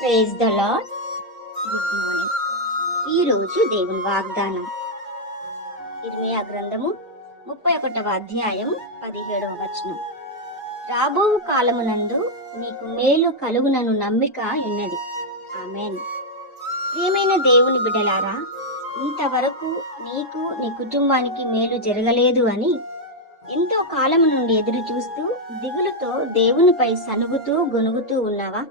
Praise the lord good morning ఈరోజు దేవుని వాగ్దానం. ఇర్మియా గ్రంథము ముప్పై ఒకటవ అధ్యాయం పదిహేడవ వచనం. రాబో కాలమునందు నీకు మేలు కలుగునను నమ్మిక ఉన్నది ఆమెన్. ప్రియమైన దేవుని బిడ్డలారా ఇంతవరకు నీకు నీ కుటుంబానికి మేలు జరగలేదు అని ఎంతో కాలం నుండి ఎదురు చూస్తూ దిగులుతో దేవునిపై సనుగుతూ గొనుగుతూ ఉన్నావా?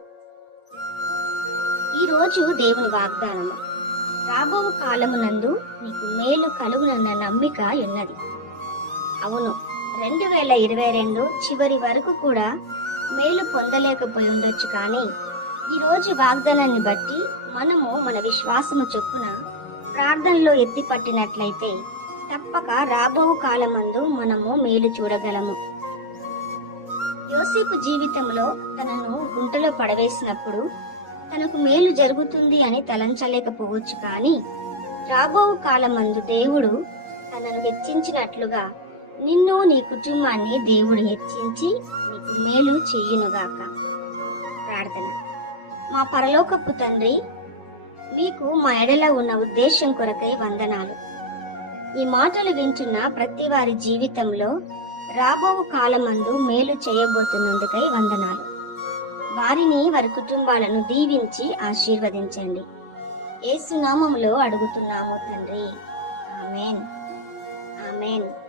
ఈరోజు రోజు దేవుని వాగ్దానము. రాబో కాలమునందు నీకు మేలు కలుగునన్న నమ్మిక ఉన్నది. అవును రెండు వేల ఇరవై రెండు చివరి వరకు కూడా మేలు పొందలేకపోయి ఉండొచ్చు కానీ ఈరోజు వాగ్దానాన్ని బట్టి మనము మన విశ్వాసము చొప్పున ప్రార్థనలో ఎత్తి పట్టినట్లయితే తప్పక రాబో కాలమందు మనము మేలు చూడగలము. యోసేపు జీవితంలో తనను గుంటలో పడవేసినప్పుడు తనకు మేలు జరుగుతుంది అని తలంచలేకపోవచ్చు కానీ రాబో కాలమందు దేవుడు తనను హెచ్చించినట్లుగా నిన్ను నీ కుటుంబాన్ని దేవుడు హెచ్చించి నీకు మేలు చేయునుగాక. ప్రార్థన. మా పరలోకపు తండ్రి మీకు మా ఎడల ఉన్న ఉద్దేశం కొరకై వందనాలు. ఈ మాటలు వింటున్న ప్రతి వారి జీవితంలో రాబో కాలమందు మేలు చేయబోతున్నందుకై వందనాలు. వారిని వారి కుటుంబాలను దీవించి ఆశీర్వదించండి. ఏసునామములో అడుగుతున్నాము తండ్రి. ఆమెన్. ఆమెన్.